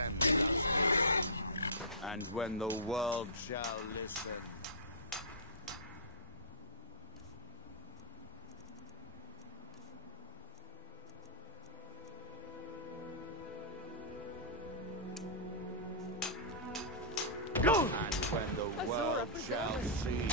send justice. And when the world shall listen. And when the world shall see.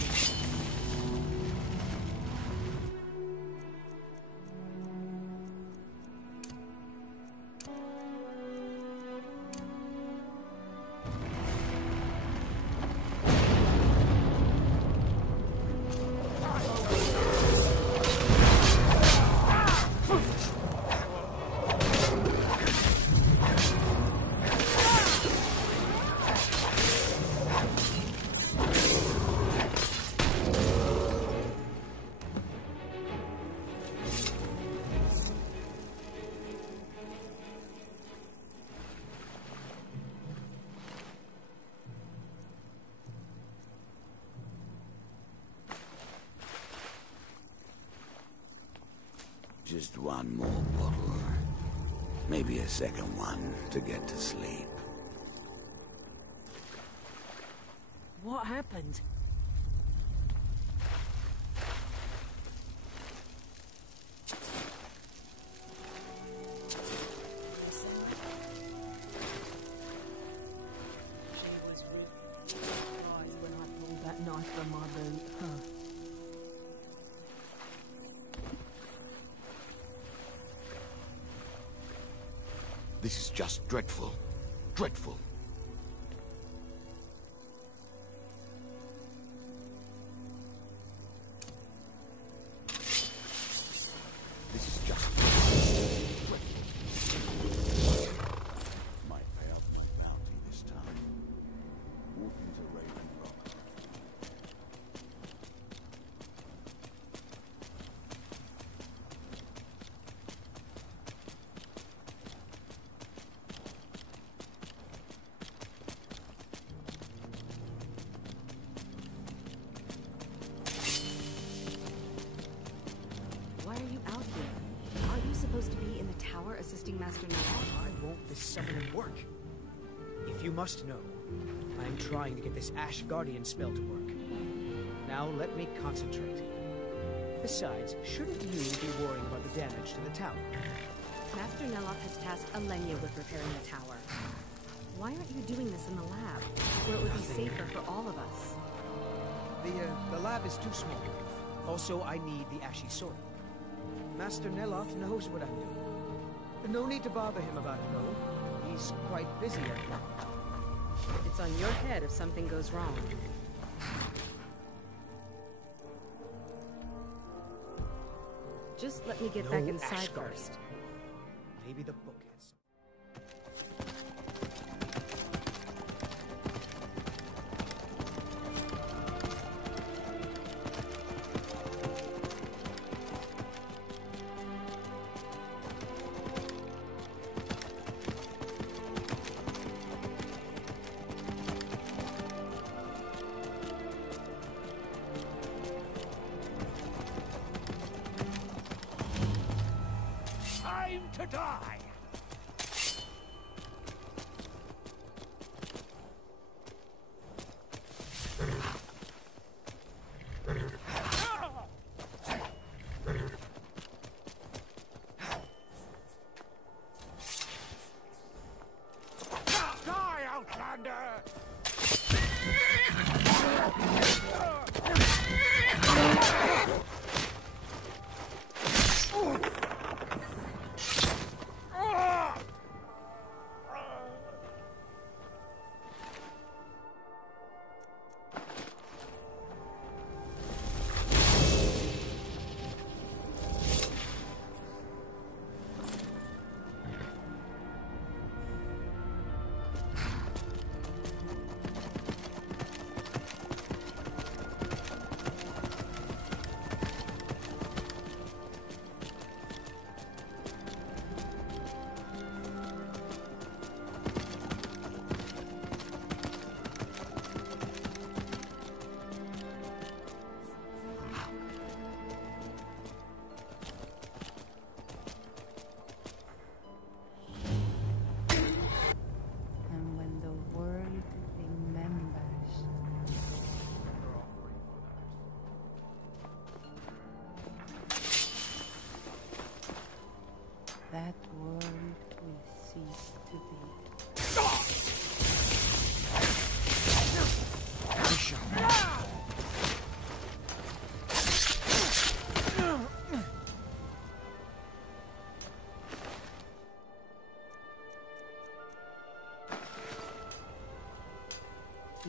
Just one more bottle. Maybe a second one to get to sleep. What happened? She was really surprised when I pulled that knife from my boot, huh? This is just dreadful. Dreadful. This is just dreadful. Might pay up the bounty this time. Walking to Raven Rock. Supposed to be in the tower assisting Master Noah? Why won't this summoning work? If you must know, I am trying to get this Ash Guardian spell to work. Now let me concentrate. Besides, shouldn't you be worrying about the damage to the tower? Master Neloth has tasked Alenia with repairing the tower. Why aren't you doing this in the lab, where it would be safer for all of us? The lab is too small. Also, I need the ashy soil. Master Neloth knows what I'm doing. No need to bother him about it, though. He's quite busy at the moment. It's on your head if something goes wrong. Just let me get back inside first. Maybe the book has some. To die! Die, Outlander!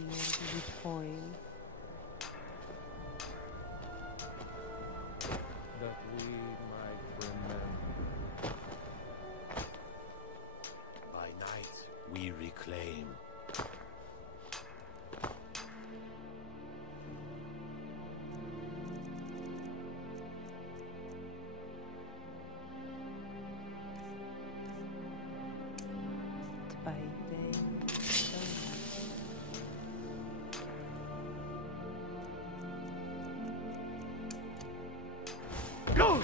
be fine. That we might remember. By night, we reclaim. By day. Go!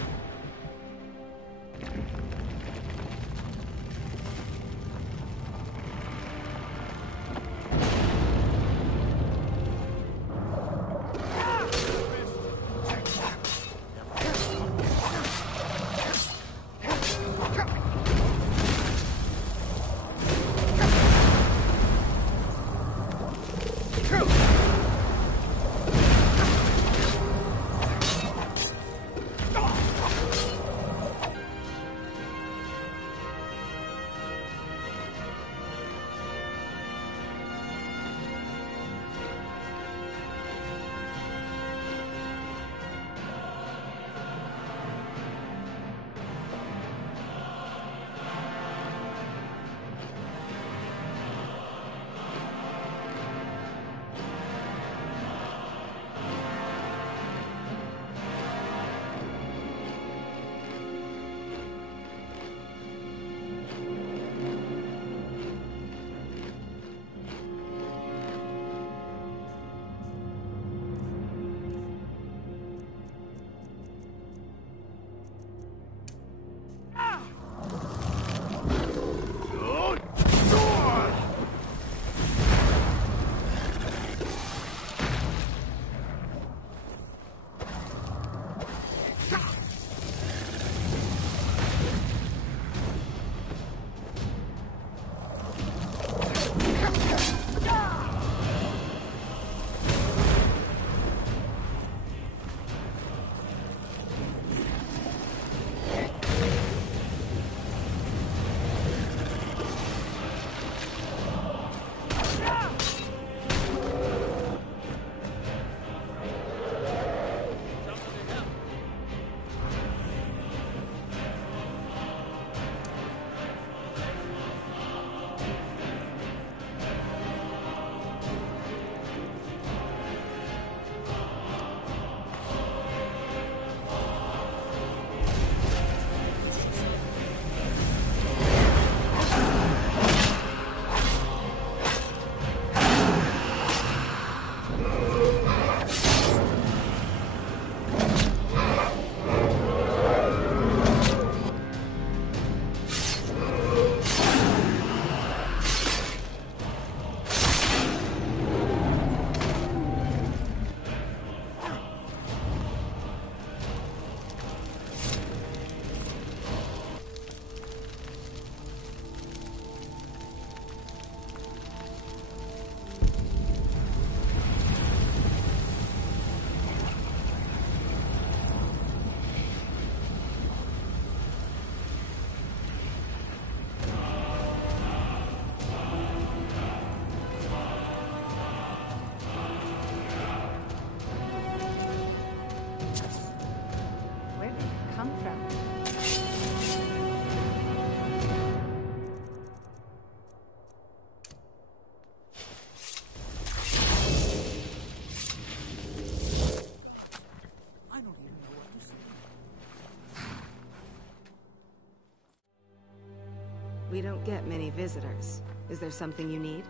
We don't get many visitors. Is there something you need?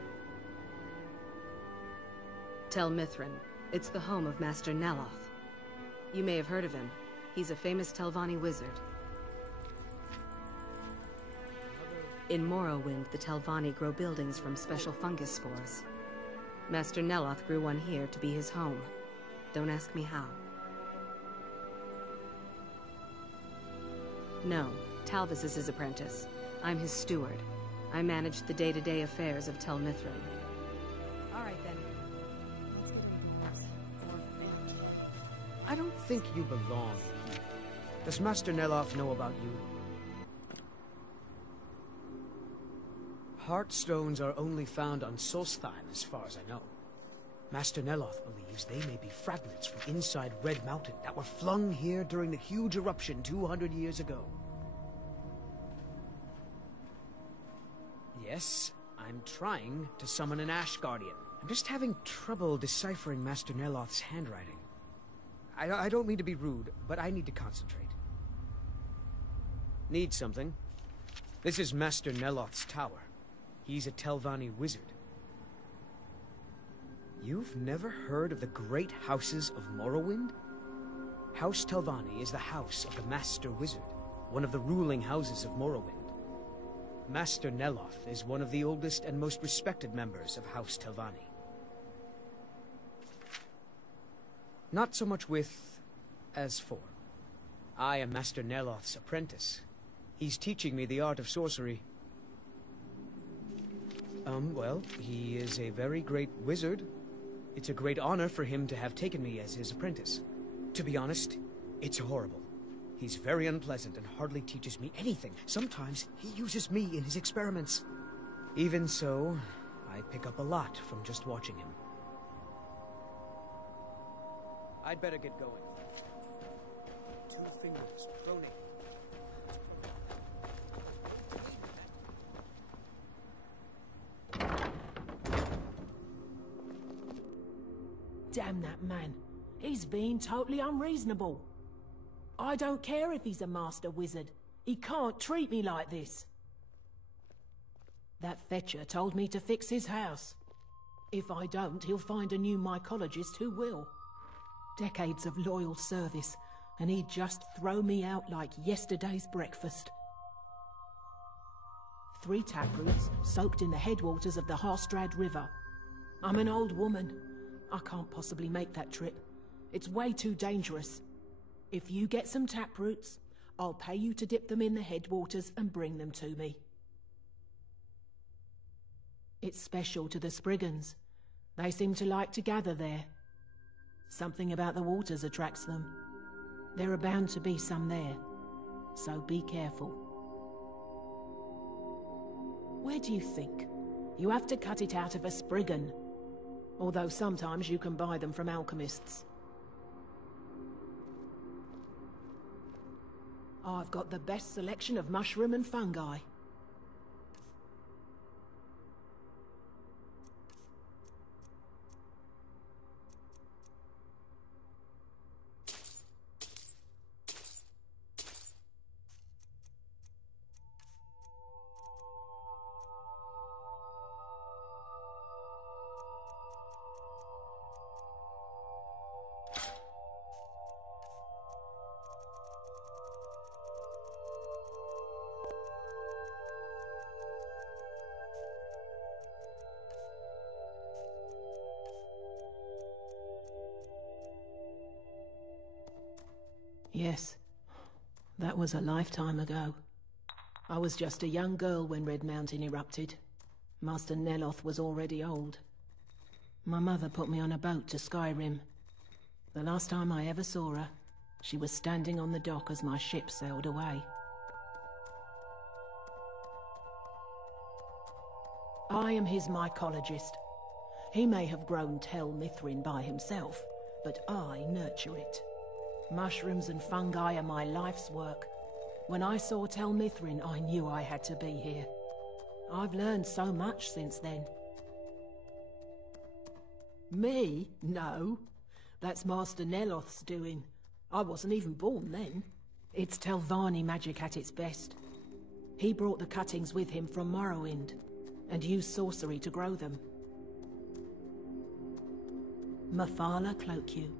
Tel Mithrin. It's the home of Master Neloth. You may have heard of him. He's a famous Telvanni wizard. In Morrowind, the Telvanni grow buildings from special fungus spores. Master Neloth grew one here to be his home. Don't ask me how. No, Talvis is his apprentice. I'm his steward. I manage the day-to-day affairs of Tel Mithrin. All right, then. Let's get into I don't think you belong here. Does Master Neloth know about you? Heartstones are only found on Solstheim, as far as I know. Master Neloth believes they may be fragments from inside Red Mountain that were flung here during the huge eruption 200 years ago. Yes, I'm trying to summon an Ash Guardian. I'm just having trouble deciphering Master Neloth's handwriting. I don't mean to be rude, but I need to concentrate. Need something? This is Master Neloth's tower. He's a Telvanni wizard. You've never heard of the great houses of Morrowind? House Telvanni is the house of the Master Wizard, one of the ruling houses of Morrowind. Master Neloth is one of the oldest and most respected members of House Telvanni. Not so much with, as for. I am Master Neloth's apprentice. He's teaching me the art of sorcery. Well, he is a very great wizard. It's a great honor for him to have taken me as his apprentice. To be honest, it's horrible. He's very unpleasant and hardly teaches me anything. Sometimes he uses me in his experiments. Even so, I pick up a lot from just watching him. I'd better get going. 2 fingers proning. Damn that man. He's being totally unreasonable. I don't care if he's a master wizard. He can't treat me like this. That fetcher told me to fix his house. If I don't, he'll find a new mycologist who will. Decades of loyal service, and he'd just throw me out like yesterday's breakfast. 3 taproots soaked in the headwaters of the Harstrad River. I'm an old woman. I can't possibly make that trip. It's way too dangerous. If you get some taproots, I'll pay you to dip them in the headwaters and bring them to me. It's special to the Spriggans. They seem to like to gather there. Something about the waters attracts them. There are bound to be some there, so be careful. Where do you think? You have to cut it out of a Spriggan. Although sometimes you can buy them from alchemists. I've got the best selection of mushroom and fungi. Yes, that was a lifetime ago. I was just a young girl when Red Mountain erupted. Master Neloth was already old. My mother put me on a boat to Skyrim. The last time I ever saw her, she was standing on the dock as my ship sailed away. I am his mycologist. He may have grown Tel Mithrin by himself, but I nurture it. Mushrooms and fungi are my life's work. When I saw Tel Mithrin, I knew I had to be here. I've learned so much since then. Me? No. That's Master Neloth's doing. I wasn't even born then. It's Telvanni magic at its best. He brought the cuttings with him from Morrowind, and used sorcery to grow them. Mephala cloak you.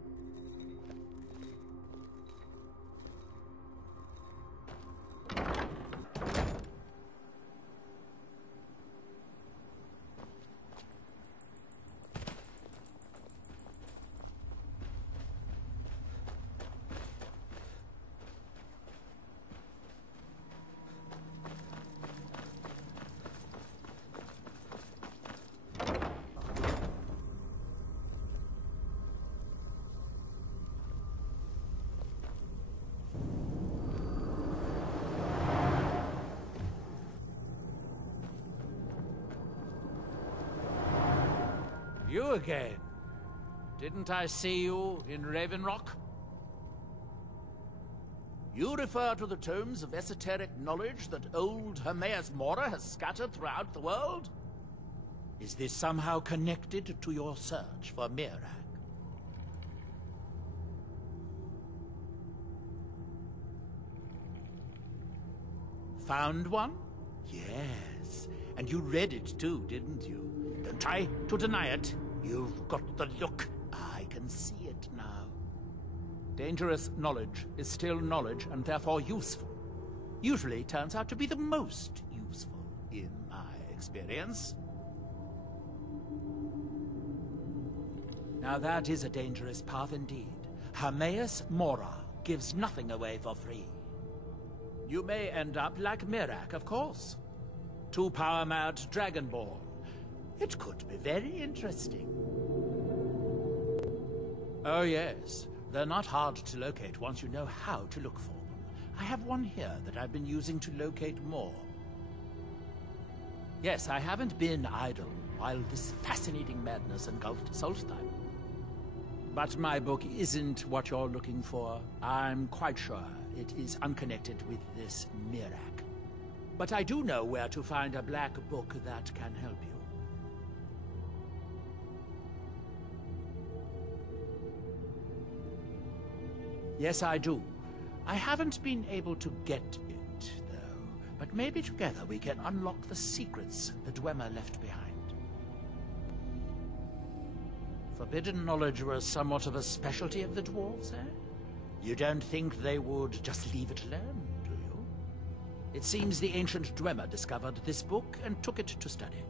You again? Didn't I see you in Raven Rock? You refer to the tomes of esoteric knowledge that old Hermaeus Mora has scattered throughout the world? Is this somehow connected to your search for Mirac? Found one? Yes. And you read it too, didn't you? Don't try to deny it. You've got the look. I can see it now. Dangerous knowledge is still knowledge and therefore useful. Usually turns out to be the most useful, in my experience. Now that is a dangerous path indeed. Hermaeus Mora gives nothing away for free. You may end up like Mirac, of course. 2 power-mad Dragon Ball. It could be very interesting. Oh yes, they're not hard to locate once you know how to look for them. I have one here that I've been using to locate more. Yes, I haven't been idle while this fascinating madness engulfed Solstheim. But my book isn't what you're looking for. I'm quite sure it is unconnected with this Mirac. But I do know where to find a black book that can help you. Yes, I do. I haven't been able to get it, though. But maybe together we can unlock the secrets the Dwemer left behind. Forbidden knowledge was somewhat of a specialty of the dwarves, eh? You don't think they would just leave it alone, do you? It seems the ancient Dwemer discovered this book and took it to study.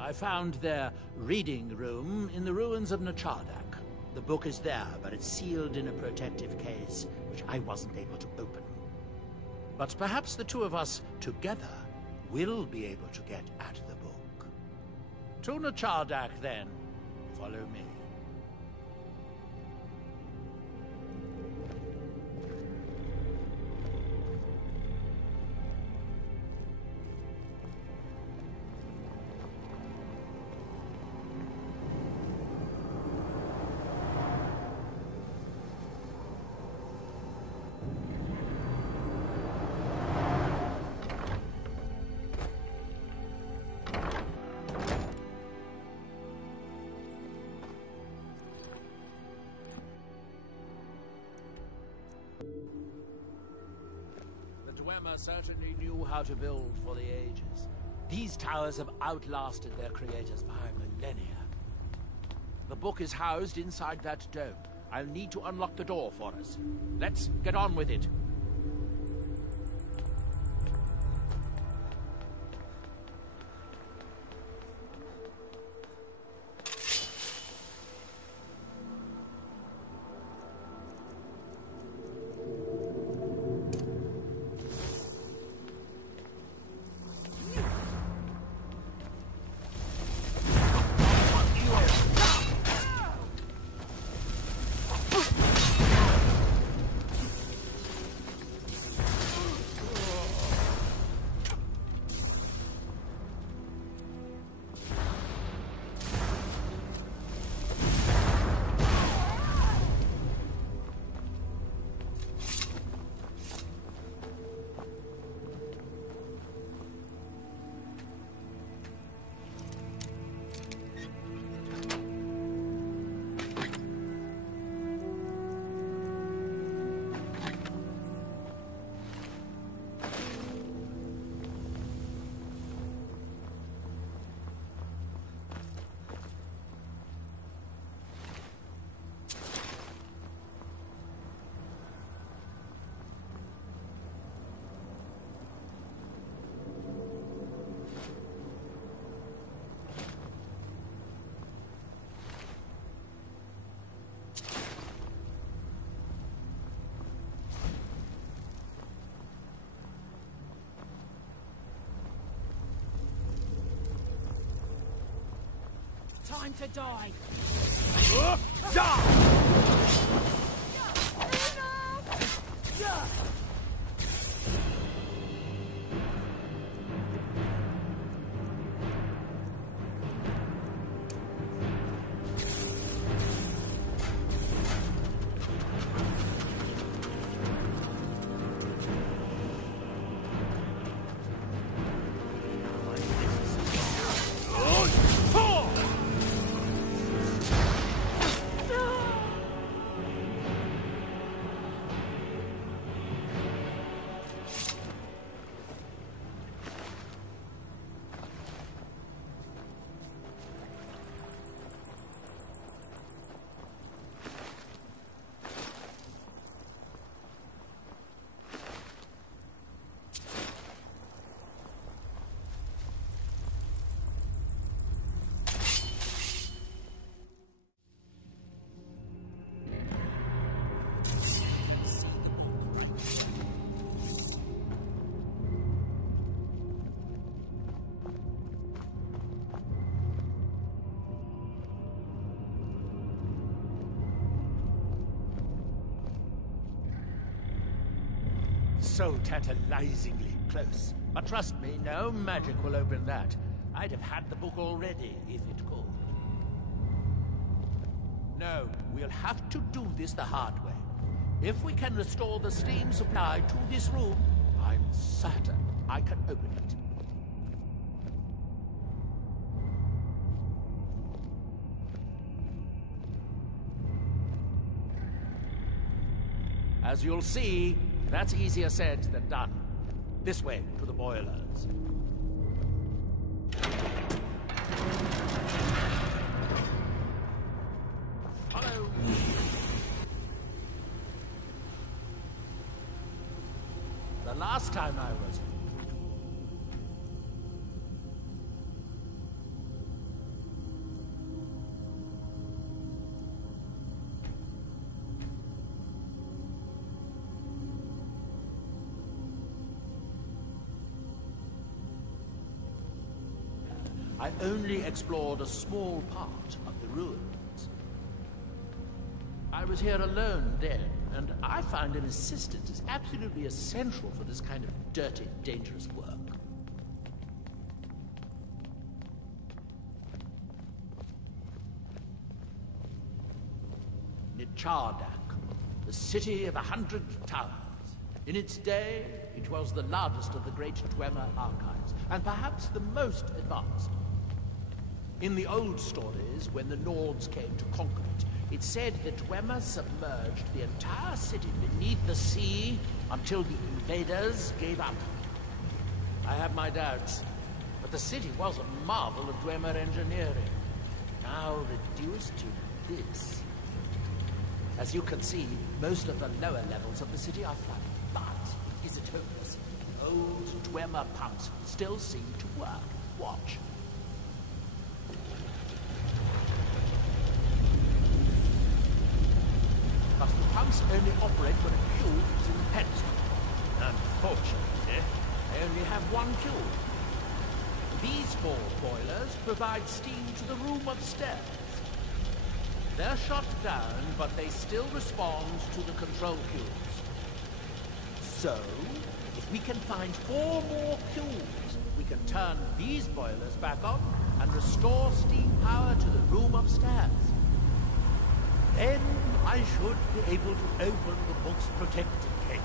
I found their reading room in the ruins of Nachardak. The book is there, but it's sealed in a protective case, which I wasn't able to open. But perhaps the two of us, together, will be able to get at the book. To Nachardak, then. Follow me. Dwemer certainly knew how to build for the ages. These towers have outlasted their creators by millennia. The book is housed inside that dome. I'll need to unlock the door for us. Let's get on with it. Time to die. so tantalizingly close. But trust me, no magic will open that. I'd have had the book already, if it could. No, we'll have to do this the hard way. If we can restore the steam supply to this room, I'm certain I can open it. As you'll see, that's easier said than done. This way, to the boilers. Follow. The last time I was... I only explored a small part of the ruins. I was here alone then, and I find an assistant is absolutely essential for this kind of dirty, dangerous work. Nichardak, the city of 100 towers. In its day, it was the largest of the great Dwemer archives, and perhaps the most advanced. In the old stories, when the Nords came to conquer it, it said that Dwemer submerged the entire city beneath the sea until the invaders gave up. I have my doubts, but the city was a marvel of Dwemer engineering, now reduced to this. As you can see, most of the lower levels of the city are flooded. But is it hopeless? Old Dwemer pumps still seem to work. Watch. But the pumps only operate when a cube is in the pedestal. Unfortunately, they only have one cube. These 4 boilers provide steam to the room upstairs. They're shut down, but they still respond to the control cubes. So, if we can find 4 more cubes, we can turn these boilers back on and restore steam power to the room upstairs. Then I should be able to open the book's protected case.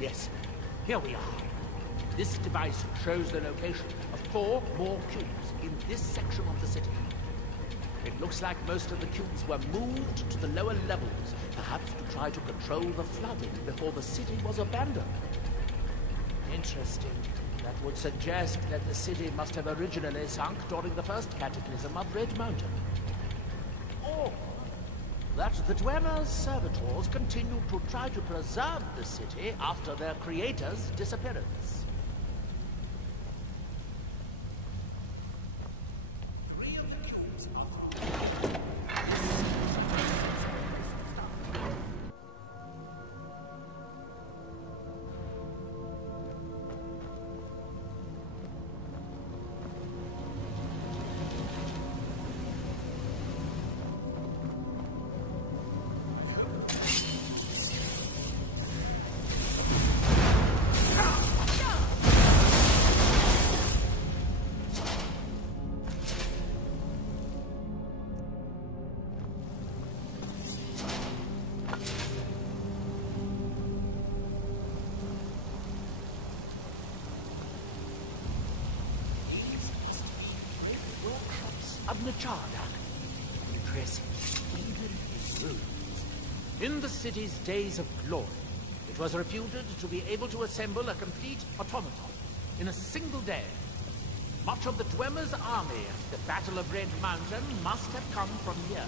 Yes, here we are. This device shows the location of 4 more cubes in this section of the city. It looks like most of the cubes were moved to the lower levels, perhaps to try to control the flooding before the city was abandoned. Interesting. That would suggest that the city must have originally sunk during the first cataclysm of Red Mountain. Or that the Dwemer's servitors continued to try to preserve the city after their creator's disappearance. Of Nichardak. Impressive, even in ruins. In the city's days of glory, it was reputed to be able to assemble a complete automaton in a single day. Much of the Dwemer's army at the Battle of Red Mountain must have come from here.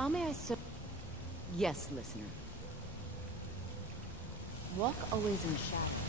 How may I serve? Yes, listener. Walk always in shadow.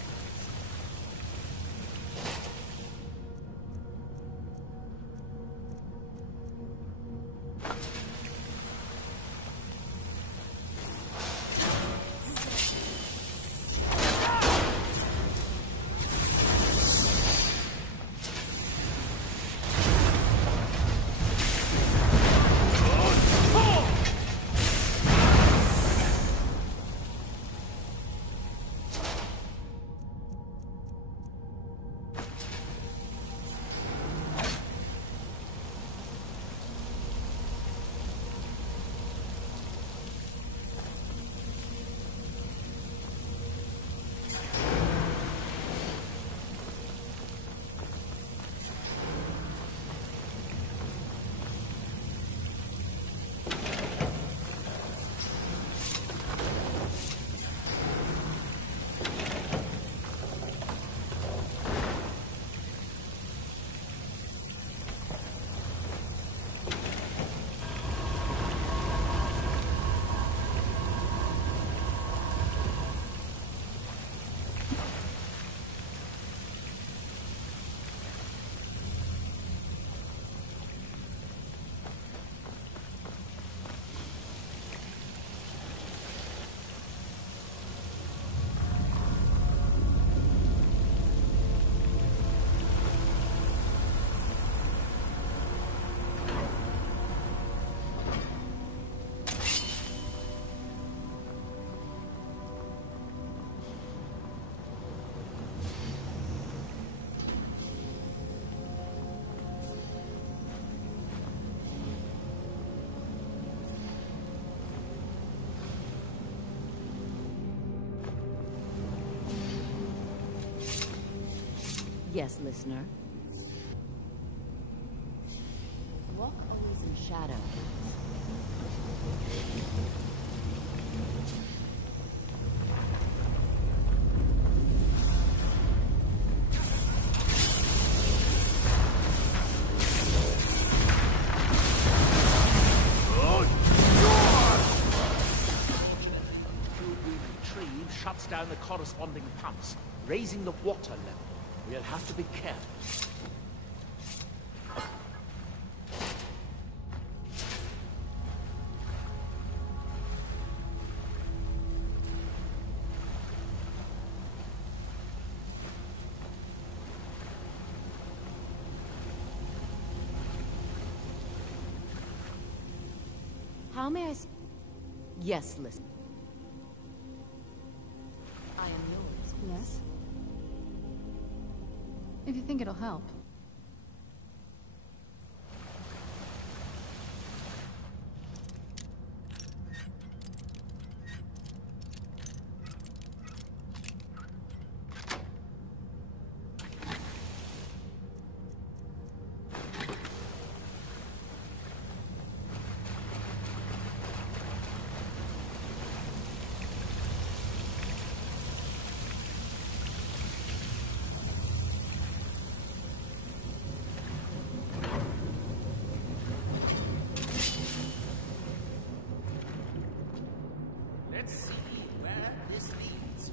Yes, listener. Walk always in shadow. Shuts down the corresponding pumps, raising the water level. We'll have to be careful. How may I... Yes, listen. I am yours. Yes? If you think it'll help. Let's see where this leads.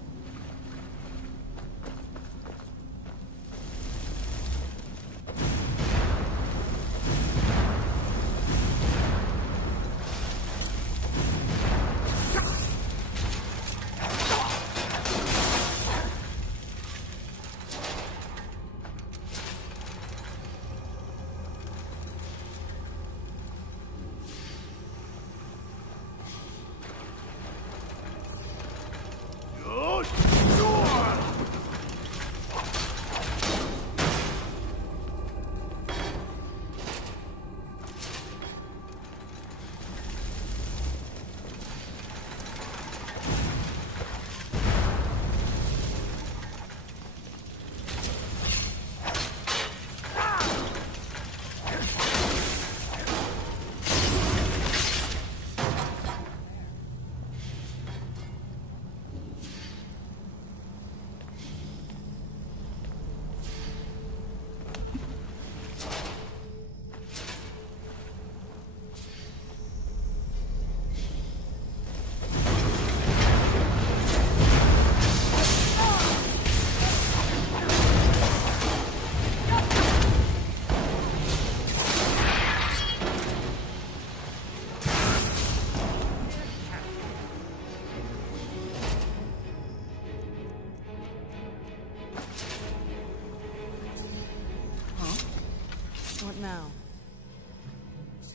What now?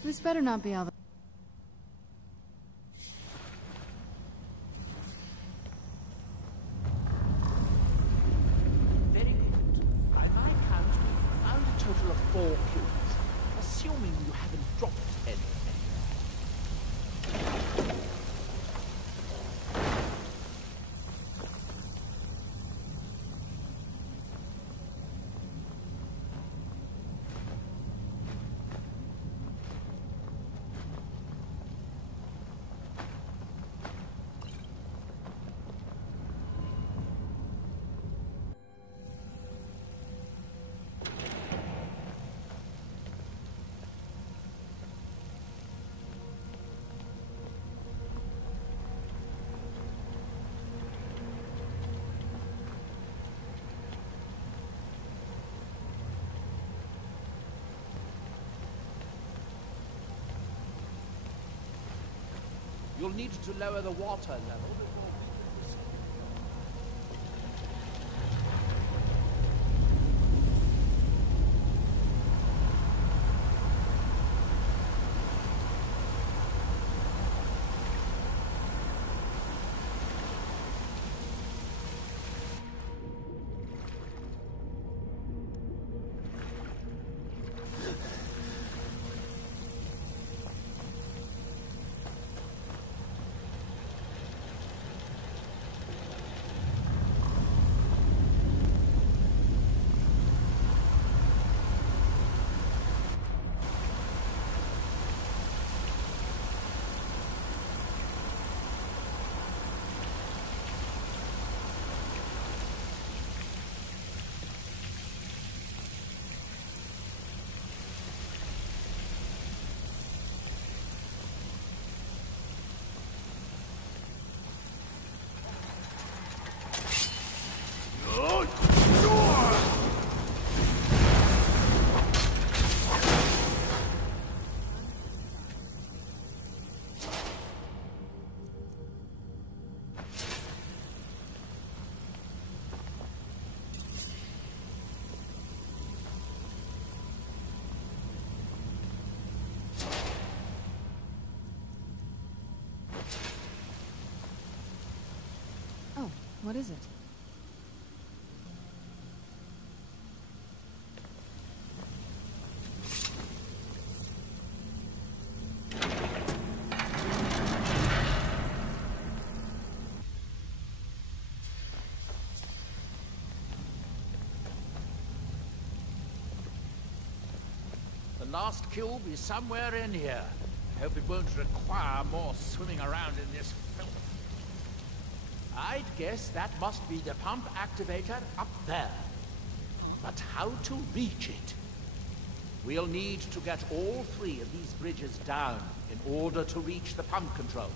This better not be all the... Very good. By my count, we found a total of 4 cubes, assuming you haven't dropped any. You'll need to lower the water level before we can proceed. Oh, what is it? The last cube is somewhere in here. Hope it won't require more swimming around in this filth. I'd guess that must be the pump activator up there. But how to reach it? We'll need to get all 3 of these bridges down in order to reach the pump control.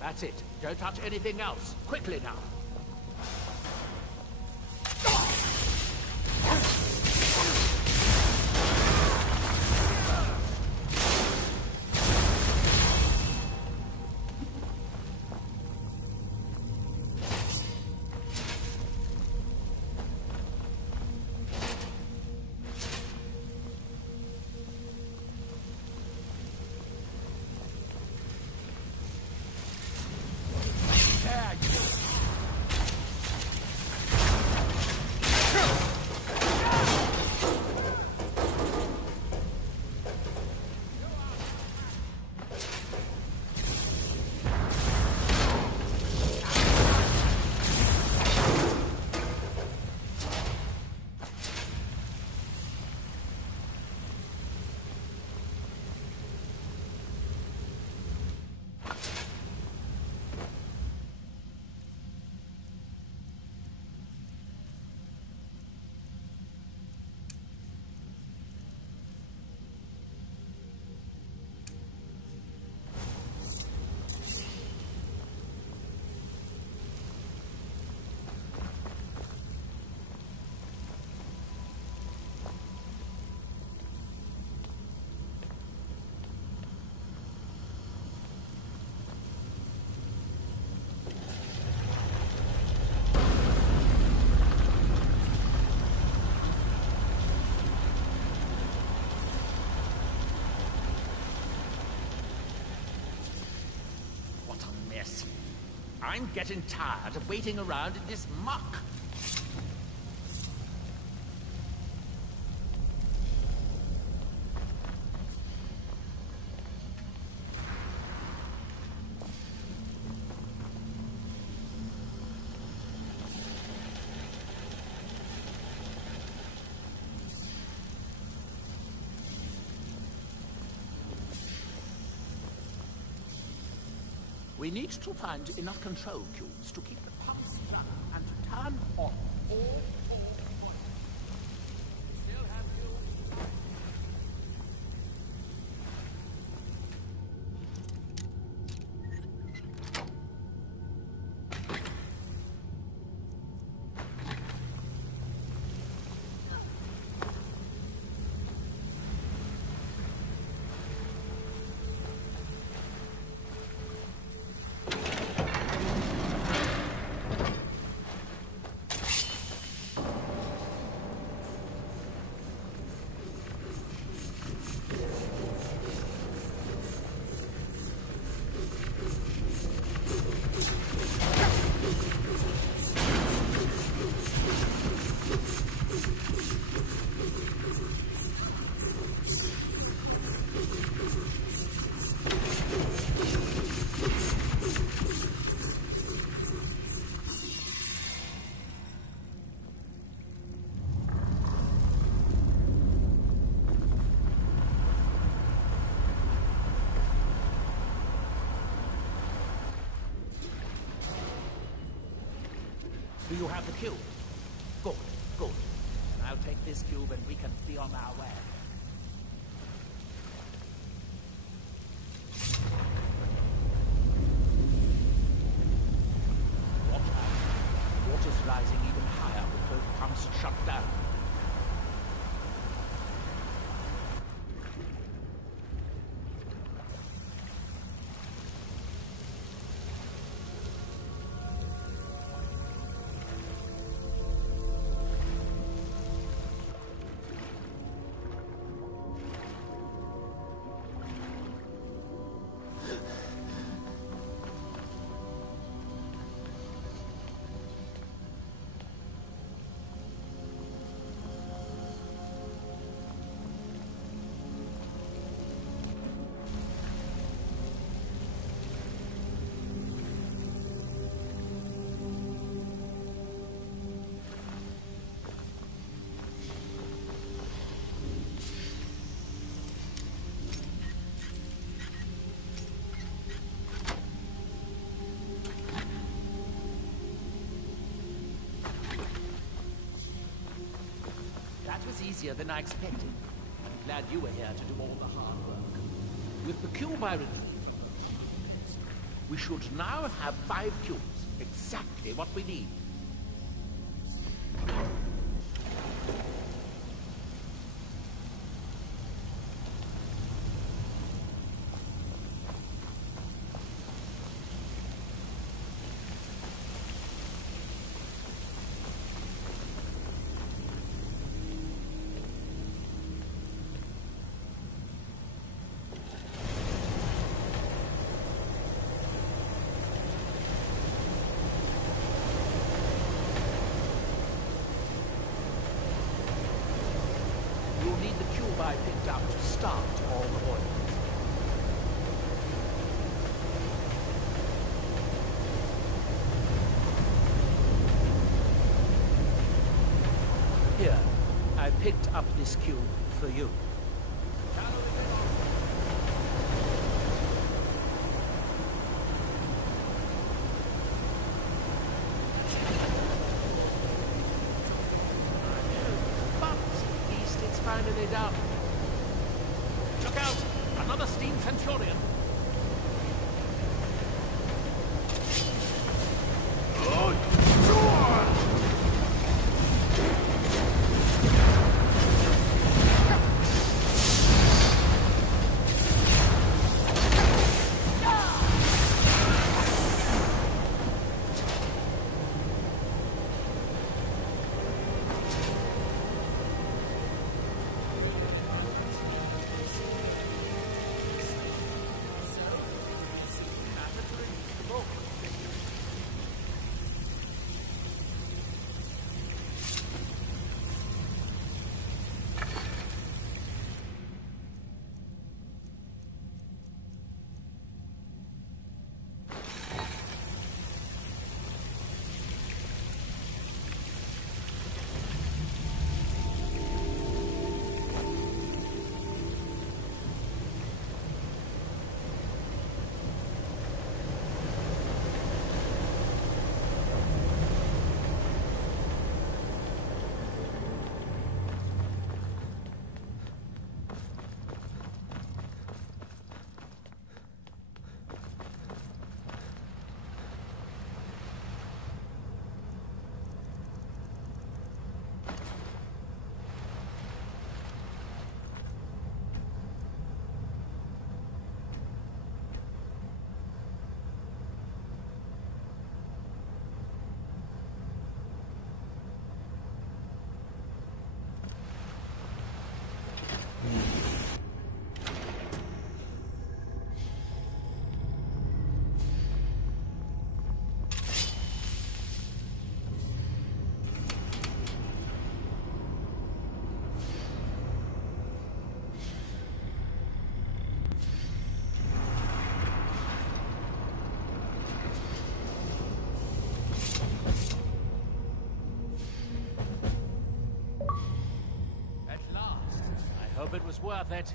That's it. Don't touch anything else. Quickly now. this. I'm getting tired of waiting around in this muck. We need to find enough control cubes to keep the pumps running and to turn on all oil. Still have you. Do you have the cube? Good, good. And I'll take this cube and we can be on our way. Watch out. Water's rising even higher with both pumps shut down. Easier than I expected. I'm glad you were here to do all the hard work. With the cube I retrieved, we should now have 5 cubes. Exactly what we need. I picked up to start all the oil. Here, I picked up this cube for you. But at least it's finally done. Look out! Another steam Centurion! Hope it was worth it.